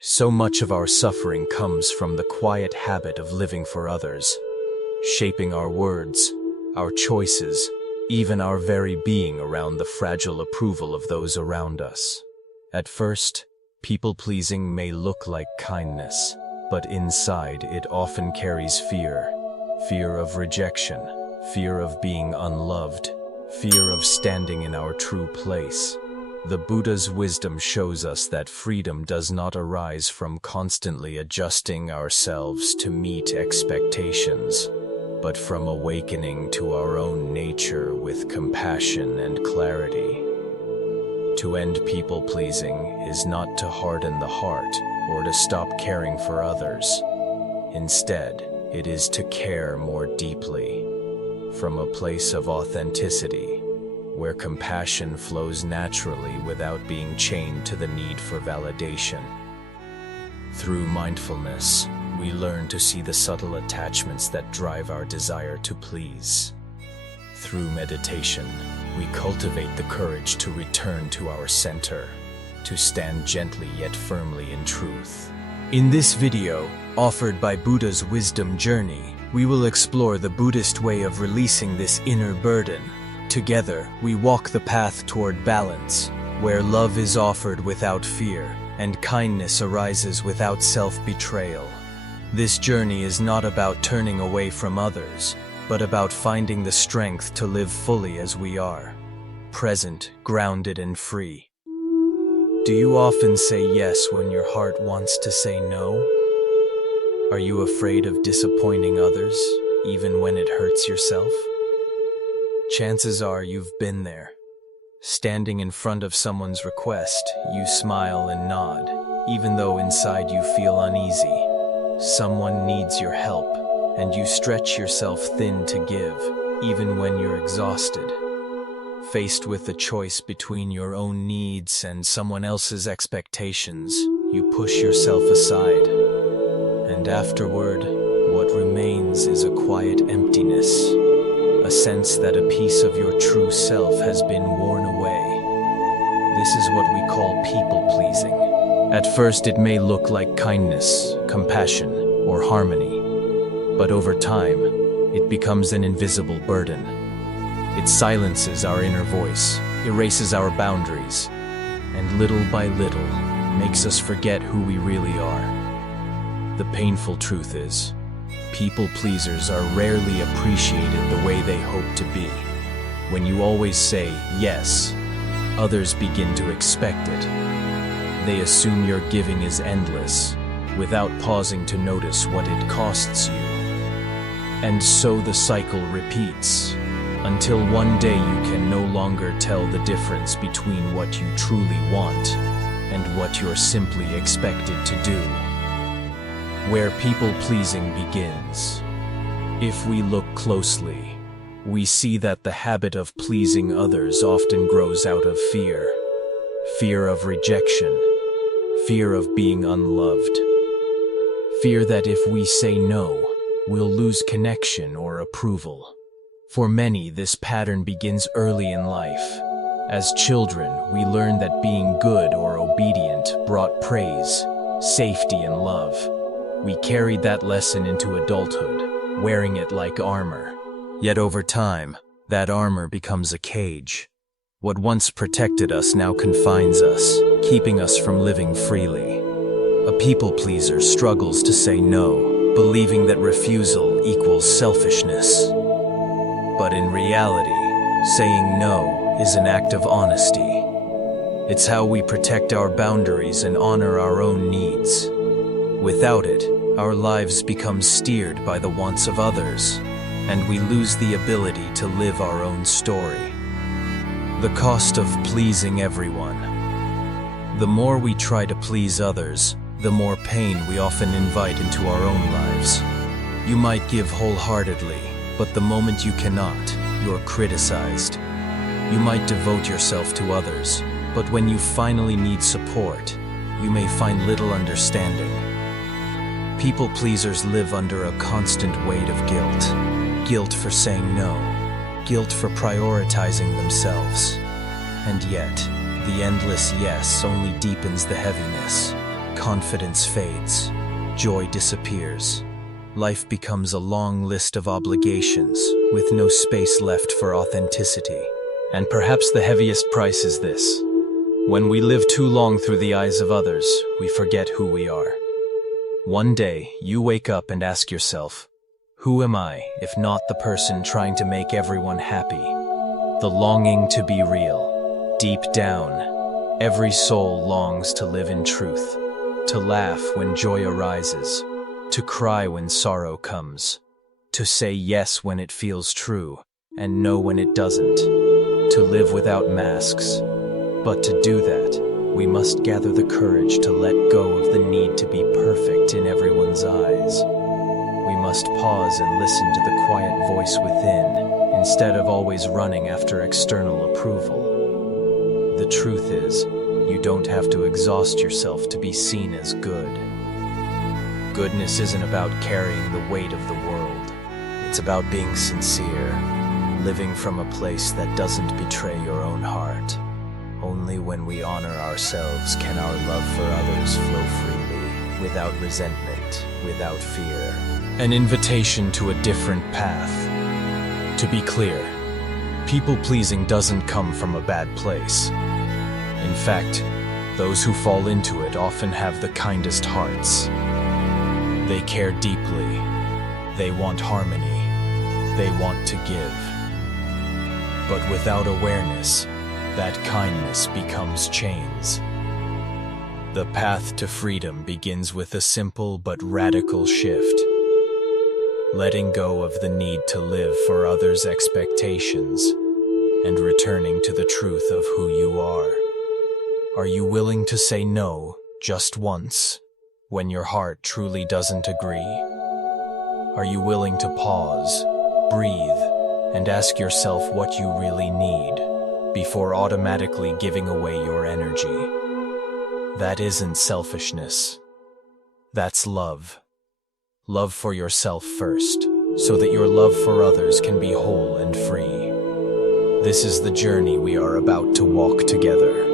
So much of our suffering comes from the quiet habit of living for others, shaping our words, our choices, even our very being around the fragile approval of those around us. At first, people-pleasing may look like kindness, but inside it often carries fear. Fear of rejection, fear of being unloved, fear of standing in our true place. The Buddha's wisdom shows us that freedom does not arise from constantly adjusting ourselves to meet expectations, but from awakening to our own nature with compassion and clarity. To end people-pleasing is not to harden the heart or to stop caring for others. Instead, it is to care more deeply, from a place of authenticity, where compassion flows naturally without being chained to the need for validation. Through mindfulness, we learn to see the subtle attachments that drive our desire to please. Through meditation, we cultivate the courage to return to our center, to stand gently yet firmly in truth. In this video, offered by Buddha's Wisdom Journey, we will explore the Buddhist way of releasing this inner burden. Together, we walk the path toward balance, where love is offered without fear, and kindness arises without self-betrayal. This journey is not about turning away from others, but about finding the strength to live fully as we are, present, grounded, and free. Do you often say yes when your heart wants to say no? Are you afraid of disappointing others, even when it hurts yourself? Chances are you've been there. Standing in front of someone's request, you smile and nod, even though inside you feel uneasy. Someone needs your help, and you stretch yourself thin to give, even when you're exhausted. Faced with the choice between your own needs and someone else's expectations, you push yourself aside. And afterward, what remains is a quiet emptiness. A sense that a piece of your true self has been worn away. This is what we call people-pleasing. At first it may look like kindness, compassion, or harmony, but over time, it becomes an invisible burden. It silences our inner voice, erases our boundaries, and little by little, makes us forget who we really are. The painful truth is, people-pleasers are rarely appreciated the way they hope to be. When you always say yes, others begin to expect it. They assume your giving is endless, without pausing to notice what it costs you. And so the cycle repeats, until one day you can no longer tell the difference between what you truly want and what you're simply expected to do. Where people-pleasing begins. If we look closely, we see that the habit of pleasing others often grows out of fear. Fear of rejection, fear of being unloved, fear that if we say no, we'll lose connection or approval. For many, this pattern begins early in life. As children, we learn that being good or obedient brought praise, safety, and love. We carried that lesson into adulthood, wearing it like armor. Yet over time, that armor becomes a cage. What once protected us now confines us, keeping us from living freely. A people-pleaser struggles to say no, believing that refusal equals selfishness. But in reality, saying no is an act of honesty. It's how we protect our boundaries and honor our own needs. Without it, our lives become steered by the wants of others, and we lose the ability to live our own story. The cost of pleasing everyone. The more we try to please others, the more pain we often invite into our own lives. You might give wholeheartedly, but the moment you cannot, you're criticized. You might devote yourself to others, but when you finally need support, you may find little understanding. People-pleasers live under a constant weight of guilt. Guilt for saying no. Guilt for prioritizing themselves. And yet, the endless yes only deepens the heaviness. confidence fades, joy disappears. Life becomes a long list of obligations, with no space left for authenticity. And perhaps the heaviest price is this. When we live too long through the eyes of others, we forget who we are. One day, you wake up and ask yourself, who am I, if not the person trying to make everyone happy? The longing to be real. Deep down, every soul longs to live in truth, to laugh when joy arises, to cry when sorrow comes, to say yes when it feels true, and no when it doesn't, to live without masks. But to do that, we must gather the courage to let go of the need to be perfect in everyone's eyes. We must pause and listen to the quiet voice within, instead of always running after external approval. The truth is, you don't have to exhaust yourself to be seen as good. Goodness isn't about carrying the weight of the world. It's about being sincere, living from a place that doesn't betray your own heart. Only when we honor ourselves can our love for others flow freely, without resentment, without fear. An invitation to a different path. To be clear, people-pleasing doesn't come from a bad place. In fact, those who fall into it often have the kindest hearts. They care deeply. They want harmony. They want to give. But without awareness, that kindness becomes chains. The path to freedom begins with a simple but radical shift. Letting go of the need to live for others' expectations and returning to the truth of who you are. Are you willing to say no just once when your heart truly doesn't agree? Are you willing to pause, breathe, and ask yourself what you really need before automatically giving away your energy? That isn't selfishness. That's love. Love for yourself first, so that your love for others can be whole and free. This is the journey we are about to walk together.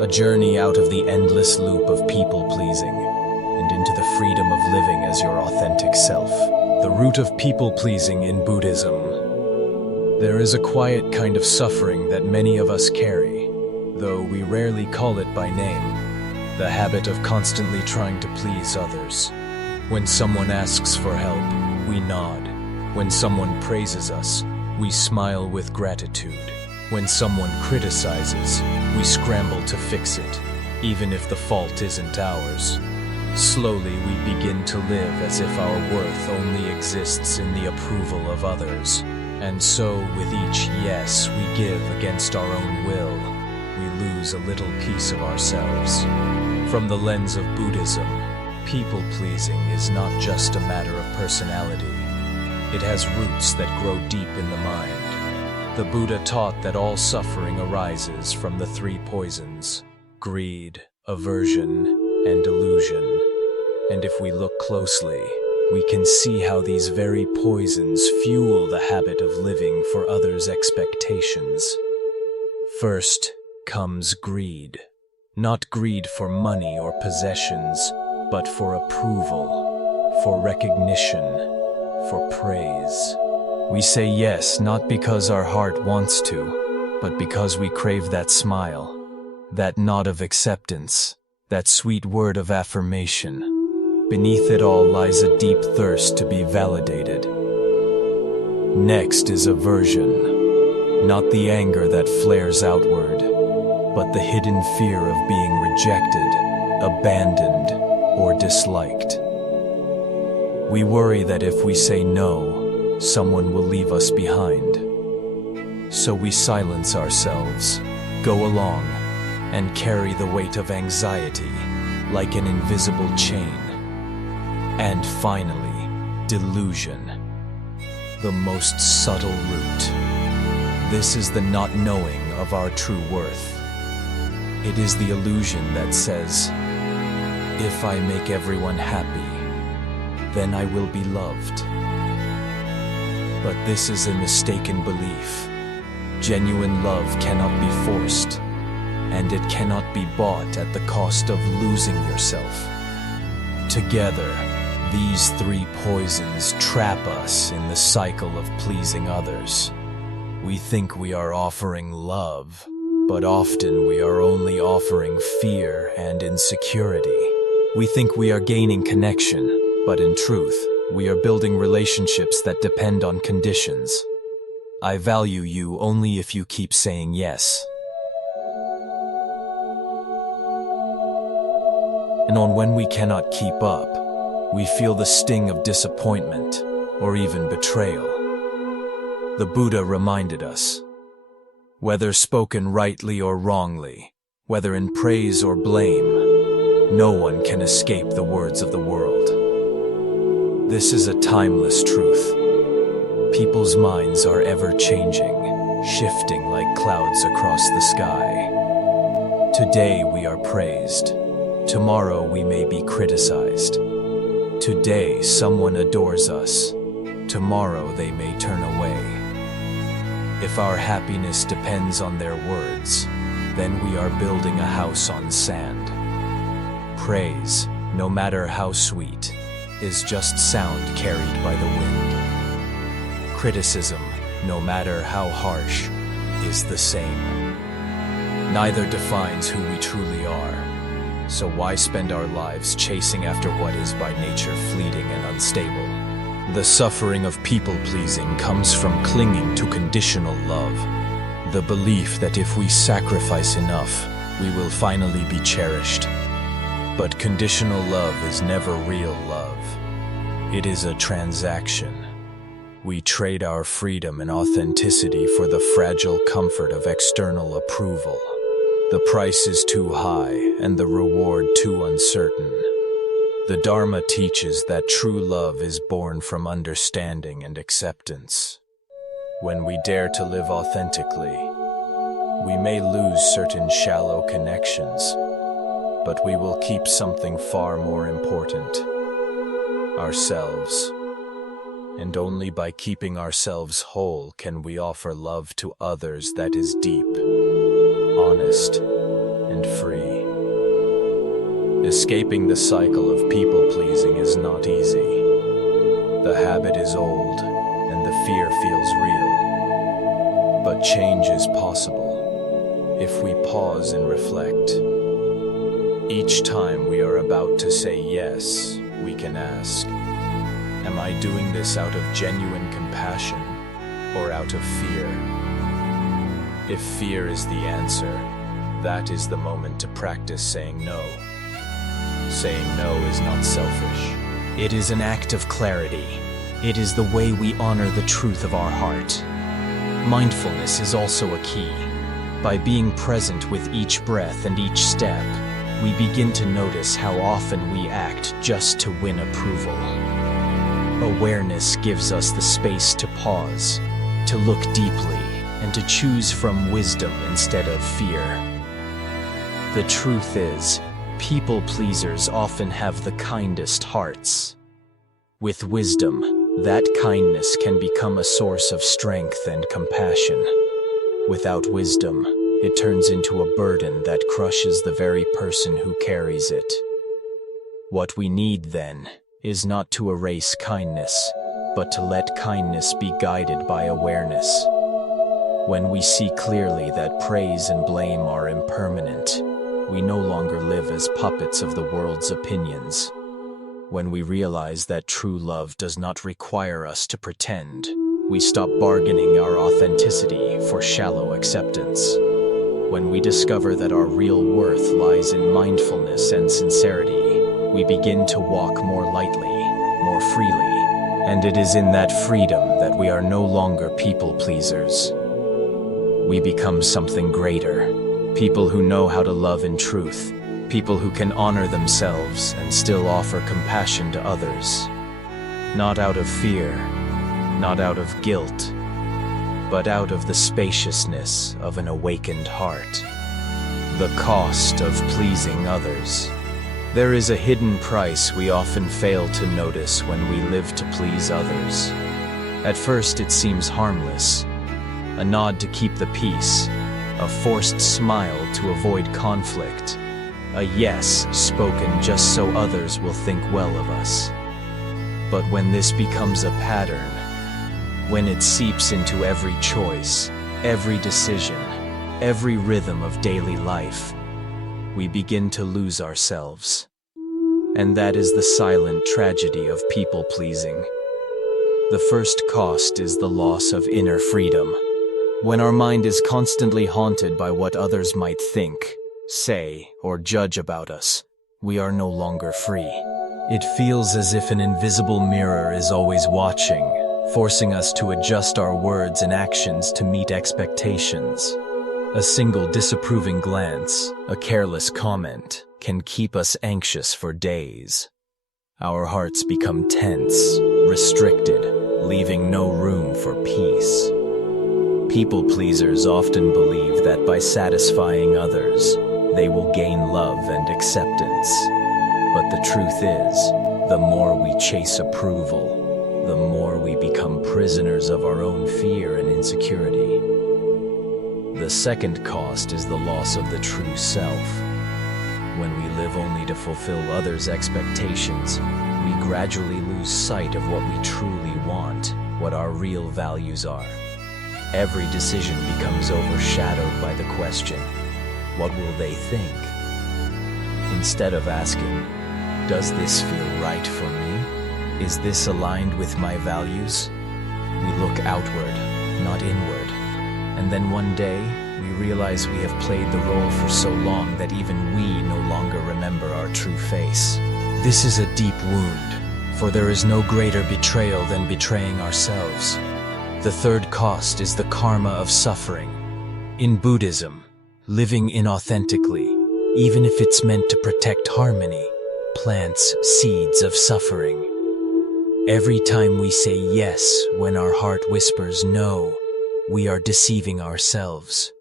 A journey out of the endless loop of people-pleasing and into the freedom of living as your authentic self. The root of people-pleasing in Buddhism. There is a quiet kind of suffering that many of us carry, though we rarely call it by name. The habit of constantly trying to please others. When someone asks for help, we nod. When someone praises us, we smile with gratitude. When someone criticizes, we scramble to fix it, even if the fault isn't ours. Slowly, we begin to live as if our worth only exists in the approval of others. And so, with each yes we give against our own will, we lose a little piece of ourselves. From the lens of Buddhism, people-pleasing is not just a matter of personality. It has roots that grow deep in the mind. The Buddha taught that all suffering arises from the three poisons: greed, aversion, and delusion. And if we look closely, we can see how these very poisons fuel the habit of living for others' expectations. First comes greed. Not greed for money or possessions, but for approval, for recognition, for praise. We say yes not because our heart wants to, but because we crave that smile, that nod of acceptance, that sweet word of affirmation. Beneath it all lies a deep thirst to be validated. Next is aversion, not the anger that flares outward, but the hidden fear of being rejected, abandoned, or disliked. We worry that if we say no, someone will leave us behind. So we silence ourselves, go along, and carry the weight of anxiety like an invisible chain. And finally, delusion, the most subtle root. This is the not knowing of our true worth. It is the illusion that says, if I make everyone happy, then I will be loved. But this is a mistaken belief. Genuine love cannot be forced, and it cannot be bought at the cost of losing yourself. Together, these three poisons trap us in the cycle of pleasing others. We think we are offering love, but often we are only offering fear and insecurity. We think we are gaining connection, but in truth, we are building relationships that depend on conditions. I value you only if you keep saying yes. And when we cannot keep up, we feel the sting of disappointment or even betrayal. The Buddha reminded us, whether spoken rightly or wrongly, whether in praise or blame, no one can escape the words of the world. This is a timeless truth. People's minds are ever-changing, shifting like clouds across the sky. Today we are praised. Tomorrow we may be criticized. Today someone adores us. Tomorrow they may turn away. If our happiness depends on their words, then we are building a house on sand. Praise, no matter how sweet, is just sound carried by the wind. Criticism, no matter how harsh, is the same. Neither defines who we truly are. So why spend our lives chasing after what is by nature fleeting and unstable? The suffering of people-pleasing comes from clinging to conditional love. The belief that if we sacrifice enough, we will finally be cherished. But conditional love is never real love. It is a transaction. We trade our freedom and authenticity for the fragile comfort of external approval. The price is too high and the reward too uncertain. The Dharma teaches that true love is born from understanding and acceptance. When we dare to live authentically, we may lose certain shallow connections, but we will keep something far more important: ourselves. And only by keeping ourselves whole can we offer love to others that is deep, honest, and free. Escaping the cycle of people-pleasing is not easy. The habit is old, and the fear feels real. But change is possible if we pause and reflect. Each time we are about to say yes, we can ask, am I doing this out of genuine compassion or out of fear? If fear is the answer, that is the moment to practice saying no. Saying no is not selfish. It is an act of clarity. It is the way we honor the truth of our heart. Mindfulness is also a key. By being present with each breath and each step, we begin to notice how often we act just to win approval. Awareness gives us the space to pause, to look deeply, and to choose from wisdom instead of fear. The truth is, people-pleasers often have the kindest hearts. With wisdom, that kindness can become a source of strength and compassion. Without wisdom, it turns into a burden that crushes the very person who carries it. What we need, then, is not to erase kindness, but to let kindness be guided by awareness. When we see clearly that praise and blame are impermanent, we no longer live as puppets of the world's opinions. When we realize that true love does not require us to pretend, we stop bargaining our authenticity for shallow acceptance. When we discover that our real worth lies in mindfulness and sincerity, we begin to walk more lightly, more freely, and it is in that freedom that we are no longer people-pleasers. We become something greater, people who know how to love in truth, people who can honor themselves and still offer compassion to others. Not out of fear, not out of guilt, but out of the spaciousness of an awakened heart. The cost of pleasing others. There is a hidden price we often fail to notice when we live to please others. At first it seems harmless, a nod to keep the peace, a forced smile to avoid conflict, a yes spoken just so others will think well of us. But when this becomes a pattern, when it seeps into every choice, every decision, every rhythm of daily life, we begin to lose ourselves. And that is the silent tragedy of people-pleasing. The first cost is the loss of inner freedom. When our mind is constantly haunted by what others might think, say, or judge about us, we are no longer free. It feels as if an invisible mirror is always watching, forcing us to adjust our words and actions to meet expectations. A single disapproving glance, a careless comment, can keep us anxious for days. Our hearts become tense, restricted, leaving no room for peace. People-pleasers often believe that by satisfying others, they will gain love and acceptance. But the truth is, the more we chase approval, the more we become prisoners of our own fear and insecurity. The second cost is the loss of the true self. When we live only to fulfill others' expectations, we gradually lose sight of what we truly want, what our real values are. Every decision becomes overshadowed by the question, what will they think? Instead of asking, does this feel right for me? Is this aligned with my values? We look outward, not inward. And then one day, we realize we have played the role for so long that even we no longer remember our true face. This is a deep wound, for there is no greater betrayal than betraying ourselves. The third cost is the karma of suffering. In Buddhism, living inauthentically, even if it's meant to protect harmony, plants seeds of suffering. Every time we say yes when our heart whispers no, we are deceiving ourselves.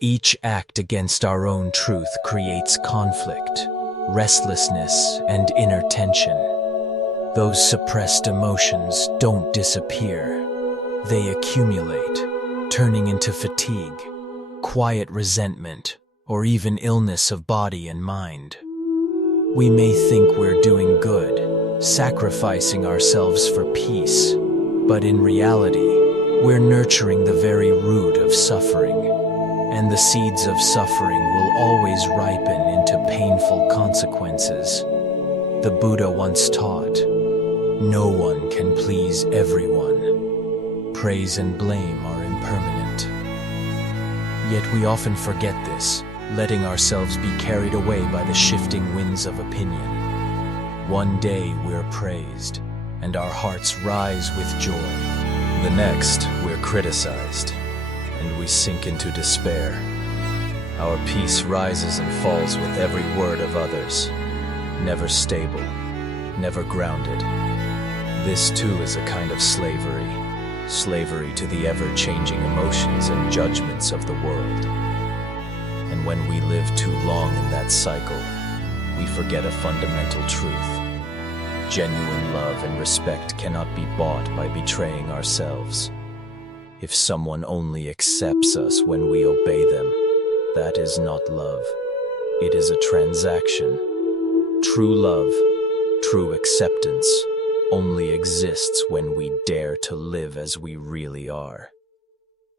Each act against our own truth creates conflict, restlessness, and inner tension. Those suppressed emotions don't disappear. They accumulate, turning into fatigue, quiet resentment, or even illness of body and mind. We may think we're doing good, sacrificing ourselves for peace, but in reality, we're nurturing the very root of suffering, and the seeds of suffering will always ripen into painful consequences. The Buddha once taught, no one can please everyone. Praise and blame are impermanent. Yet we often forget this, letting ourselves be carried away by the shifting winds of opinion. One day we're praised, and our hearts rise with joy. The next, we're criticized, and we sink into despair. Our peace rises and falls with every word of others, never stable, never grounded. This too is a kind of slavery to the ever-changing emotions and judgments of the world. And when we live too long in that cycle, we forget a fundamental truth. Genuine love and respect cannot be bought by betraying ourselves. If someone only accepts us when we obey them, that is not love. It is a transaction. True love, true acceptance, only exists when we dare to live as we really are.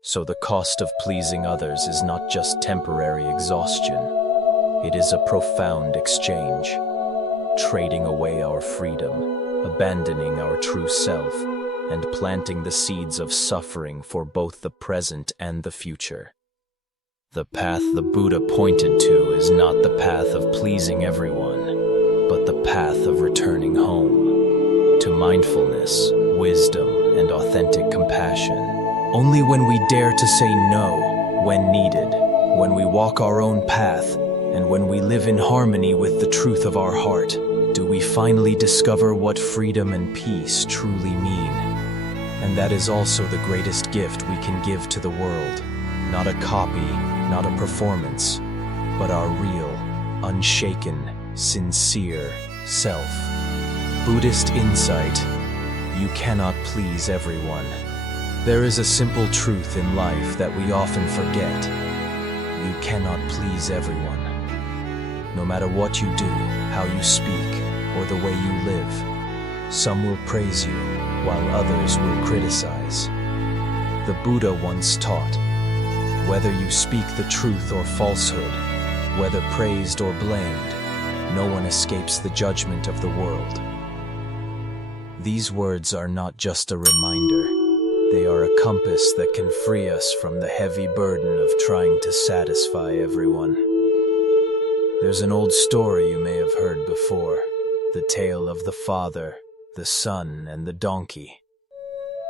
So the cost of pleasing others is not just temporary exhaustion. It is a profound exchange, trading away our freedom, abandoning our true self, and planting the seeds of suffering for both the present and the future. The path the Buddha pointed to is not the path of pleasing everyone, but the path of returning home, to mindfulness, wisdom, and authentic compassion. Only when we dare to say no when needed, when we walk our own path, and when we live in harmony with the truth of our heart, do we finally discover what freedom and peace truly mean. And that is also the greatest gift we can give to the world. Not a copy, not a performance, but our real, unshaken, sincere self. Buddhist insight: you cannot please everyone. There is a simple truth in life that we often forget. You cannot please everyone. No matter what you do, how you speak, or the way you live, some will praise you, while others will criticize. The Buddha once taught, whether you speak the truth or falsehood, whether praised or blamed, no one escapes the judgment of the world. These words are not just a reminder. They are a compass that can free us from the heavy burden of trying to satisfy everyone. There's an old story you may have heard before, the tale of the father, the son, and the donkey.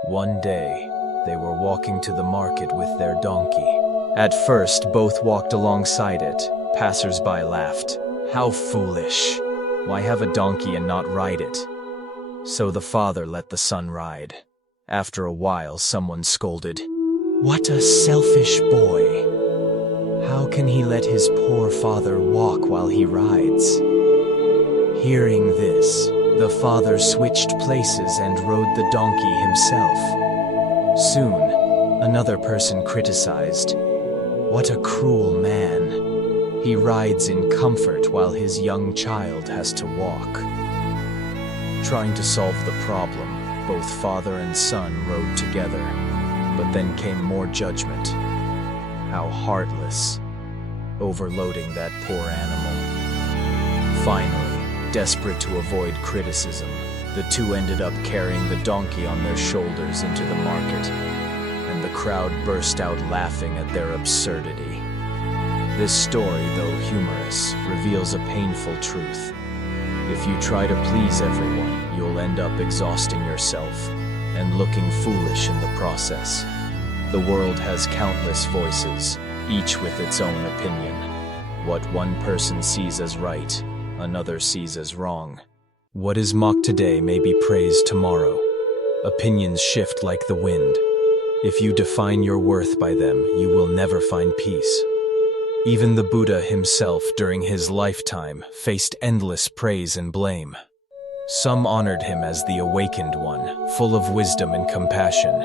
One day, they were walking to the market with their donkey. At first, both walked alongside it. Passers-by laughed. "How foolish! Why have a donkey and not ride it?" So the father let the son ride. After a while, someone scolded, "What a selfish boy! How can he let his poor father walk while he rides?" Hearing this, the father switched places and rode the donkey himself. Soon, another person criticized, "What a cruel man! He rides in comfort while his young child has to walk." Trying to solve the problem, both father and son rode together, but then came more judgment. How heartless, overloading that poor animal. Finally, desperate to avoid criticism, the two ended up carrying the donkey on their shoulders into the market, and the crowd burst out laughing at their absurdity. This story, though humorous, reveals a painful truth. If you try to please everyone, you'll end up exhausting yourself and looking foolish in the process. The world has countless voices, each with its own opinion. What one person sees as right, another sees as wrong. What is mocked today may be praised tomorrow. Opinions shift like the wind. If you define your worth by them, you will never find peace. Even the Buddha himself, during his lifetime, faced endless praise and blame. Some honored him as the awakened one, full of wisdom and compassion.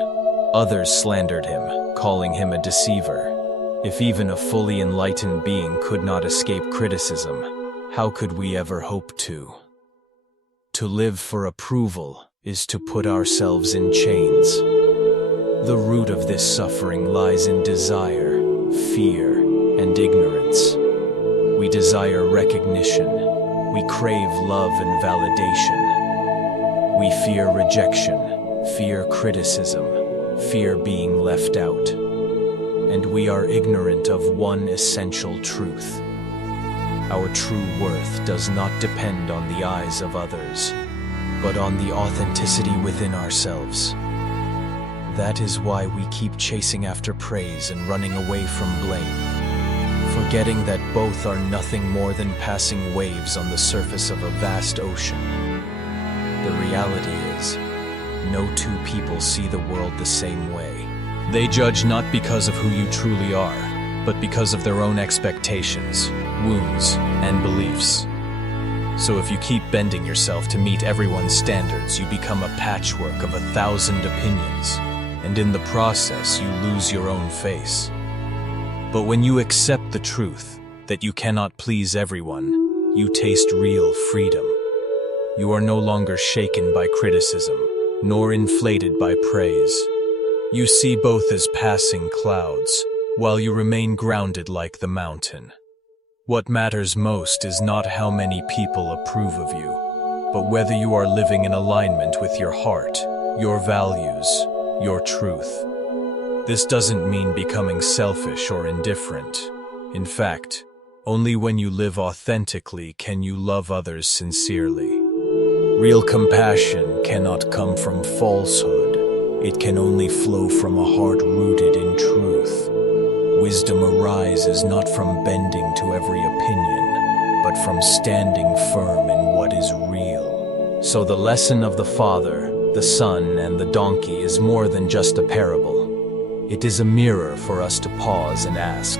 Others slandered him, calling him a deceiver. If even a fully enlightened being could not escape criticism, how could we ever hope to? To live for approval is to put ourselves in chains. The root of this suffering lies in desire, fear, and ignorance. We desire recognition. We crave love and validation. We fear rejection, fear criticism, fear being left out. And we are ignorant of one essential truth. Our true worth does not depend on the eyes of others, but on the authenticity within ourselves. That is why we keep chasing after praise and running away from blame, forgetting that both are nothing more than passing waves on the surface of a vast ocean. The reality is, no two people see the world the same way. They judge not because of who you truly are, but because of their own expectations, wounds, and beliefs. So if you keep bending yourself to meet everyone's standards, you become a patchwork of 1,000 opinions, and in the process, you lose your own face. But when you accept the truth that you cannot please everyone, you taste real freedom. You are no longer shaken by criticism, nor inflated by praise. You see both as passing clouds, while you remain grounded like the mountain. What matters most is not how many people approve of you, but whether you are living in alignment with your heart, your values, your truth. This doesn't mean becoming selfish or indifferent. In fact, only when you live authentically can you love others sincerely. Real compassion cannot come from falsehood. It can only flow from a heart rooted in truth. Wisdom arises not from bending to every opinion, but from standing firm in what is real. So the lesson of the Father, the Son, and the donkey is more than just a parable. It is a mirror for us to pause and ask,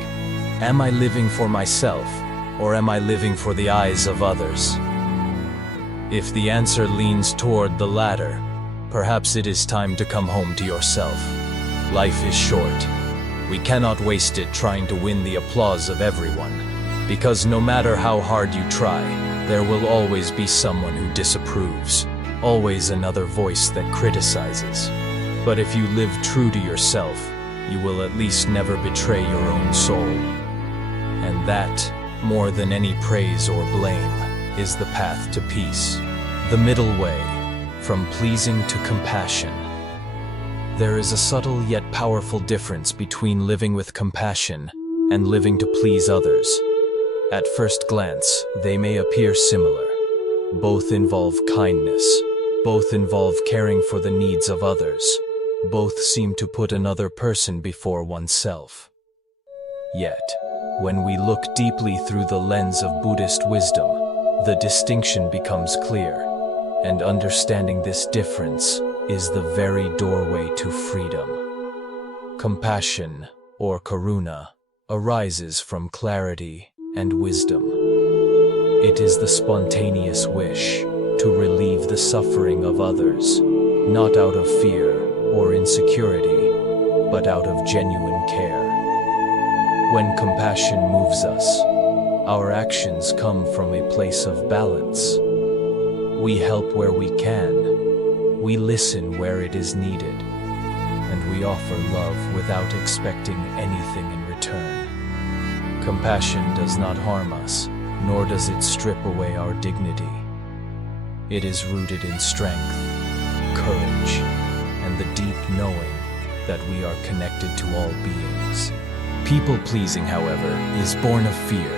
am I living for myself, or am I living for the eyes of others? If the answer leans toward the latter, perhaps it is time to come home to yourself. Life is short. We cannot waste it trying to win the applause of everyone. Because no matter how hard you try, there will always be someone who disapproves, always another voice that criticizes. But if you live true to yourself, you will at least never betray your own soul. And that, more than any praise or blame, is the path to peace. The middle way, from pleasing to compassion. There is a subtle yet powerful difference between living with compassion and living to please others. At first glance, they may appear similar. Both involve kindness. Both involve caring for the needs of others. Both seem to put another person before oneself. Yet, when we look deeply through the lens of Buddhist wisdom, the distinction becomes clear. And understanding this difference is the very doorway to freedom. Compassion, or karuna, arises from clarity and wisdom. It is the spontaneous wish to relieve the suffering of others, not out of fear or insecurity, but out of genuine care. When compassion moves us, our actions come from a place of balance. We help where we can, we listen where it is needed, and we offer love without expecting anything in return. Compassion does not harm us, nor does it strip away our dignity. It is rooted in strength, courage, and the deep knowing that we are connected to all beings. People-pleasing, however, is born of fear.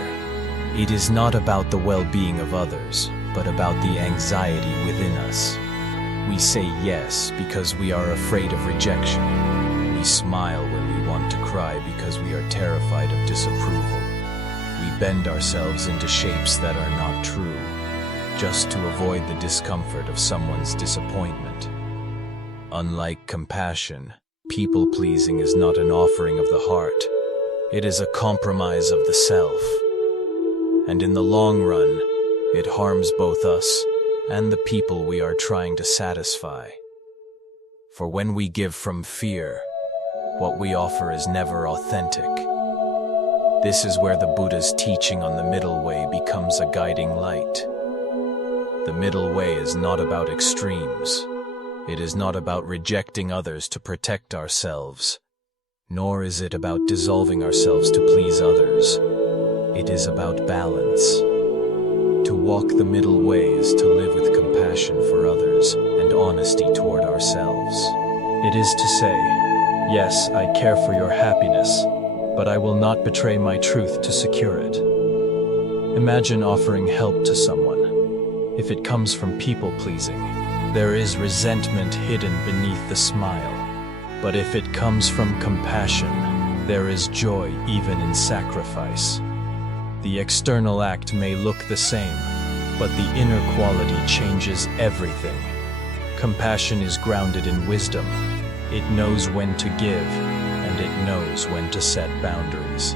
It is not about the well-being of others, but about the anxiety within us. We say yes because we are afraid of rejection. We smile when we want to cry because we are terrified of disapproval. We bend ourselves into shapes that are not true, just to avoid the discomfort of someone's disappointment. Unlike compassion, people-pleasing is not an offering of the heart. It is a compromise of the self. And in the long run, it harms both us and the people we are trying to satisfy. For when we give from fear, what we offer is never authentic. This is where the Buddha's teaching on the middle way becomes a guiding light. The middle way is not about extremes. It is not about rejecting others to protect ourselves, nor is it about dissolving ourselves to please others. It is about balance. To walk the middle way is to live with compassion for others and honesty toward ourselves. It is to say, yes, I care for your happiness, but I will not betray my truth to secure it. Imagine offering help to someone. If it comes from people-pleasing, there is resentment hidden beneath the smile. But if it comes from compassion, there is joy even in sacrifice. The external act may look the same, but the inner quality changes everything. Compassion is grounded in wisdom. It knows when to give, and it knows when to set boundaries.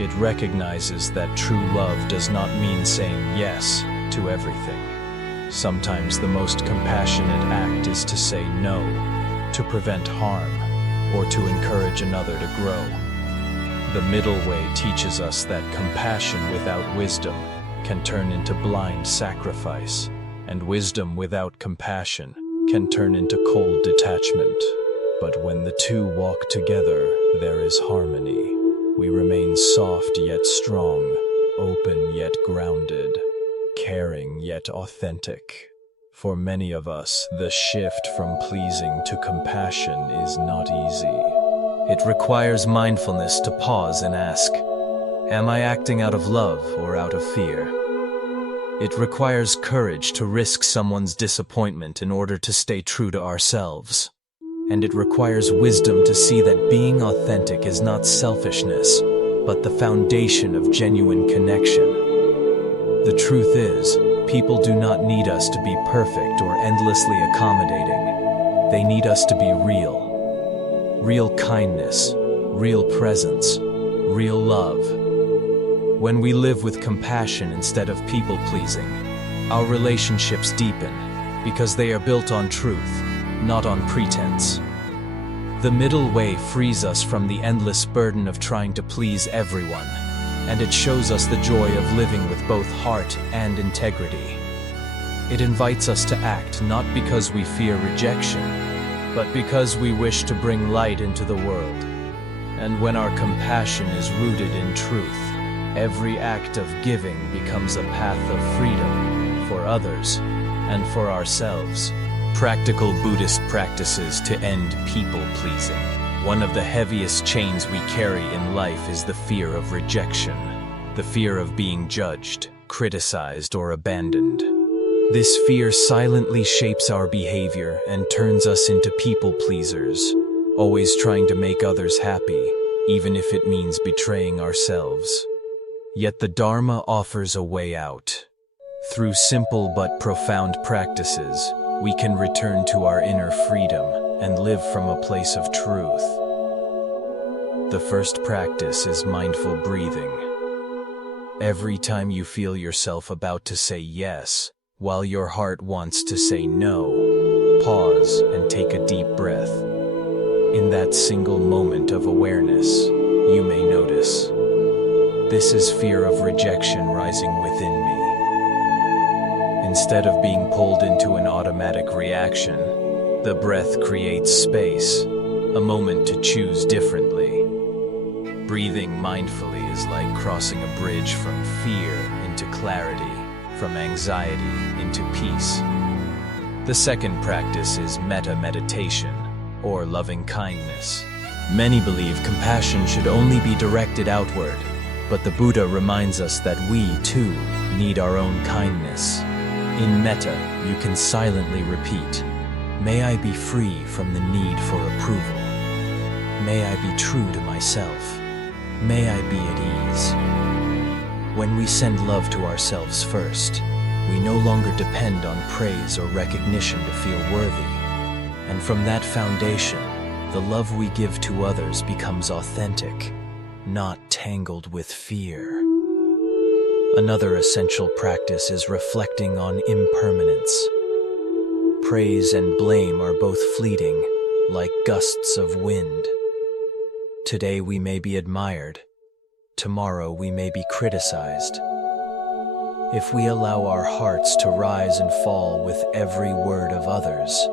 It recognizes that true love does not mean saying yes to everything. Sometimes the most compassionate act is to say no, to prevent harm, or to encourage another to grow. The middle way teaches us that compassion without wisdom can turn into blind sacrifice, and wisdom without compassion can turn into cold detachment. But when the two walk together, there is harmony. We remain soft yet strong, open yet grounded, caring yet authentic. For many of us, the shift from pleasing to compassion is not easy. It requires mindfulness to pause and ask, am I acting out of love or out of fear? It requires courage to risk someone's disappointment in order to stay true to ourselves. And it requires wisdom to see that being authentic is not selfishness, but the foundation of genuine connection. The truth is, people do not need us to be perfect or endlessly accommodating. They need us to be real. Real kindness, real presence, real love. When we live with compassion instead of people-pleasing, our relationships deepen because they are built on truth, not on pretense. The middle way frees us from the endless burden of trying to please everyone. and it shows us the joy of living with both heart and integrity. It invites us to act not because we fear rejection, but because we wish to bring light into the world. And when our compassion is rooted in truth, every act of giving becomes a path of freedom for others and for ourselves. Practical Buddhist practices to end people-pleasing. One of the heaviest chains we carry in life is the fear of rejection, the fear of being judged, criticized, or abandoned. This fear silently shapes our behavior and turns us into people-pleasers, always trying to make others happy, even if it means betraying ourselves. Yet the Dharma offers a way out. Through simple but profound practices, we can return to our inner freedom and live from a place of truth. The first practice is mindful breathing. Every time you feel yourself about to say yes, while your heart wants to say no, pause and take a deep breath. In that single moment of awareness, you may notice, this is fear of rejection rising within me. Instead of being pulled into an automatic reaction, the breath creates space, a moment to choose differently. Breathing mindfully is like crossing a bridge from fear into clarity, from anxiety into peace. The second practice is metta meditation, or loving kindness. Many believe compassion should only be directed outward, but the Buddha reminds us that we, too, need our own kindness. In metta, you can silently repeat, "May I be free from the need for approval. May I be true to myself. May I be at ease." When we send love to ourselves first, we no longer depend on praise or recognition to feel worthy. And from that foundation, the love we give to others becomes authentic, not tangled with fear. Another essential practice is reflecting on impermanence. Praise and blame are both fleeting, like gusts of wind. Today we may be admired. Tomorrow we may be criticized. If we allow our hearts to rise and fall with every word of others,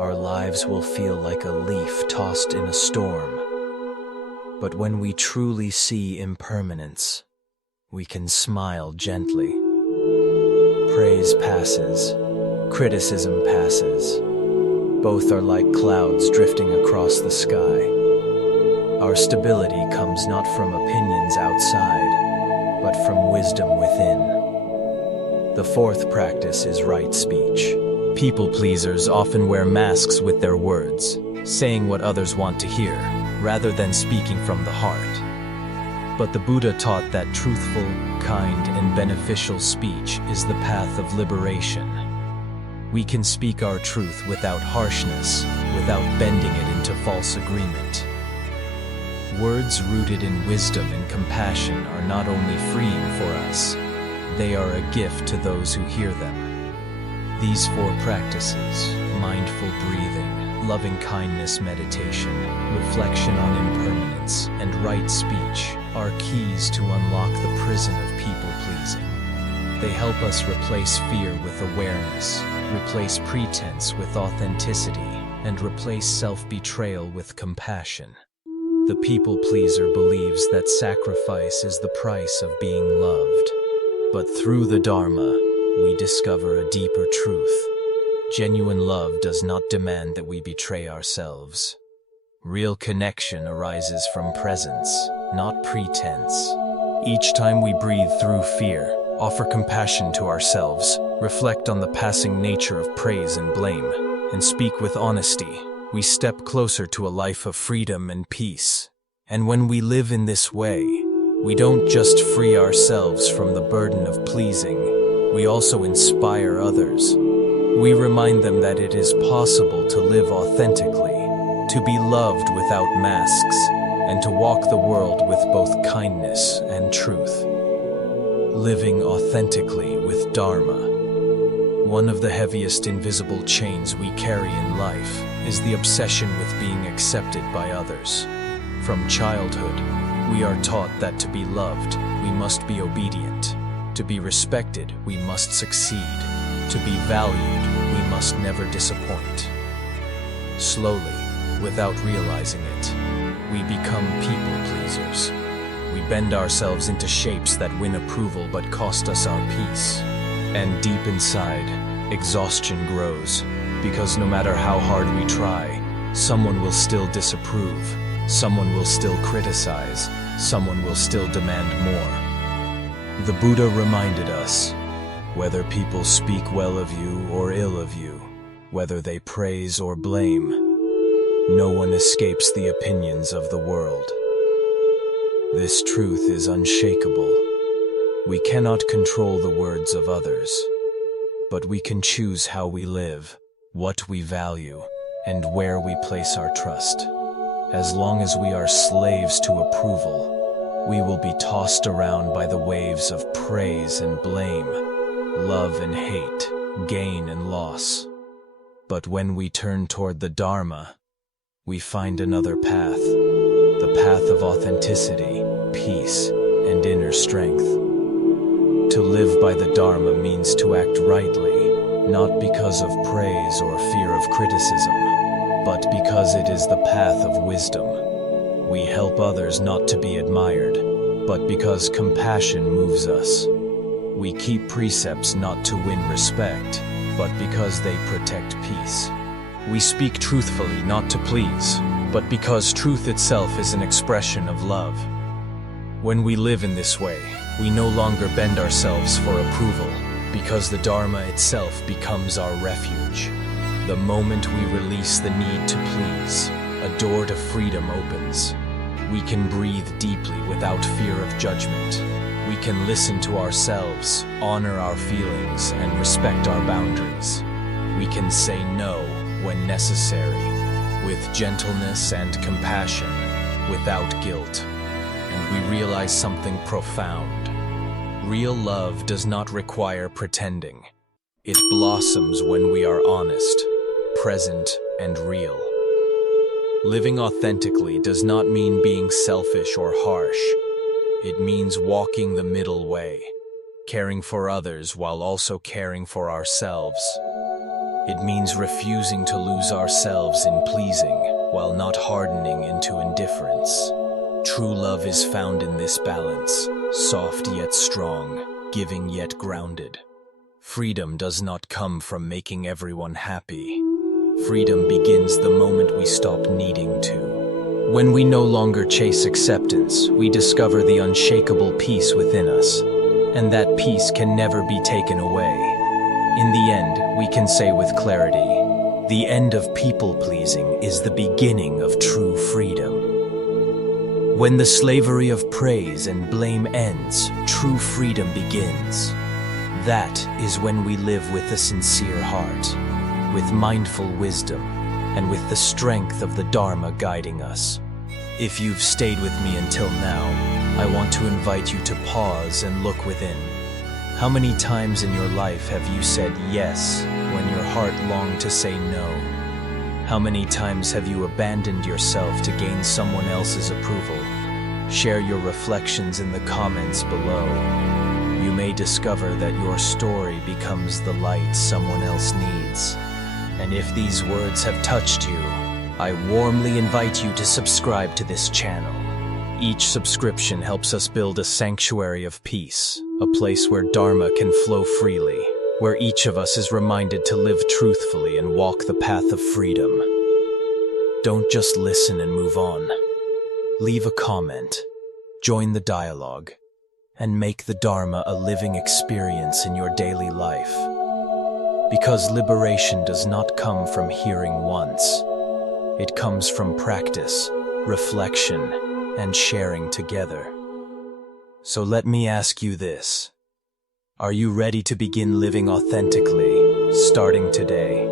our lives will feel like a leaf tossed in a storm. But when we truly see impermanence, we can smile gently. Praise passes, criticism passes. Both are like clouds drifting across the sky. Our stability comes not from opinions outside, but from wisdom within. The fourth practice is right speech. People pleasers often wear masks with their words, saying what others want to hear, rather than speaking from the heart. But the Buddha taught that truthful, kind, and beneficial speech is the path of liberation. We can speak our truth without harshness, without bending it into false agreement. Words rooted in wisdom and compassion are not only freeing for us, they are a gift to those who hear them. These four practices, mindful breathing, loving kindness meditation, reflection on impermanence, and right speech, are keys to unlock the prison of people-pleasing. They help us replace fear with awareness, replace pretense with authenticity, and replace self-betrayal with compassion. The people-pleaser believes that sacrifice is the price of being loved. But through the Dharma, we discover a deeper truth. Genuine love does not demand that we betray ourselves. Real connection arises from presence, not pretense. Each time we breathe through fear, offer compassion to ourselves, reflect on the passing nature of praise and blame, and speak with honesty, we step closer to a life of freedom and peace. And when we live in this way, we don't just free ourselves from the burden of pleasing, we also inspire others. We remind them that it is possible to live authentically, to be loved without masks, and to walk the world with both kindness and truth. Living authentically with Dharma. One of the heaviest invisible chains we carry in life is the obsession with being accepted by others. From childhood, We are taught that to be loved, we must be obedient. To be respected, we must succeed. To be valued, we must never disappoint. Slowly, without realizing it, we become people pleasers. We bend ourselves into shapes that win approval but cost us our peace. And deep inside, exhaustion grows, because no matter how hard we try, someone will still disapprove, someone will still criticize, someone will still demand more. The Buddha reminded us, whether people speak well of you or ill of you, whether they praise or blame, no one escapes the opinions of the world. This truth is unshakable. We cannot control the words of others, but we can choose how we live, what we value, and where we place our trust. As long as we are slaves to approval, we will be tossed around by the waves of praise and blame, love and hate, gain and loss. But when we turn toward the Dharma, we find another path, the path of authenticity, peace, and inner strength. To live by the Dharma means to act rightly, not because of praise or fear of criticism, but because it is the path of wisdom. We help others not to be admired, but because compassion moves us. We keep precepts not to win respect, but because they protect peace. We speak truthfully not to please, but because truth itself is an expression of love. When we live in this way, we no longer bend ourselves for approval, because the Dharma itself becomes our refuge. The moment we release the need to please, a door to freedom opens. We can breathe deeply without fear of judgment. We can listen to ourselves, honor our feelings, and respect our boundaries. We can say no when necessary, with gentleness and compassion, without guilt. And we realize something profound. Real love does not require pretending. It blossoms when we are honest, present, and real. Living authentically does not mean being selfish or harsh. It means walking the middle way, caring for others while also caring for ourselves. It means refusing to lose ourselves in pleasing while not hardening into indifference. True love is found in this balance, soft yet strong, giving yet grounded. Freedom does not come from making everyone happy. Freedom begins the moment we stop needing to. When we no longer chase acceptance, we discover the unshakable peace within us, and that peace can never be taken away. In the end, we can say with clarity, the end of people-pleasing is the beginning of true freedom. When the slavery of praise and blame ends, true freedom begins. That is when we live with a sincere heart, with mindful wisdom, and with the strength of the Dharma guiding us. If you've stayed with me until now, I want to invite you to pause and look within. How many times in your life have you said yes when your heart longed to say no? How many times have you abandoned yourself to gain someone else's approval? Share your reflections in the comments below. You may discover that your story becomes the light someone else needs. And if these words have touched you, I warmly invite you to subscribe to this channel. Each subscription helps us build a sanctuary of peace, a place where Dharma can flow freely, where each of us is reminded to live truthfully and walk the path of freedom. Don't just listen and move on. Leave a comment, join the dialogue, and make the Dharma a living experience in your daily life. Because liberation does not come from hearing once. It comes from practice, reflection, and sharing together. So let me ask you this. Are you ready to begin living authentically, starting today?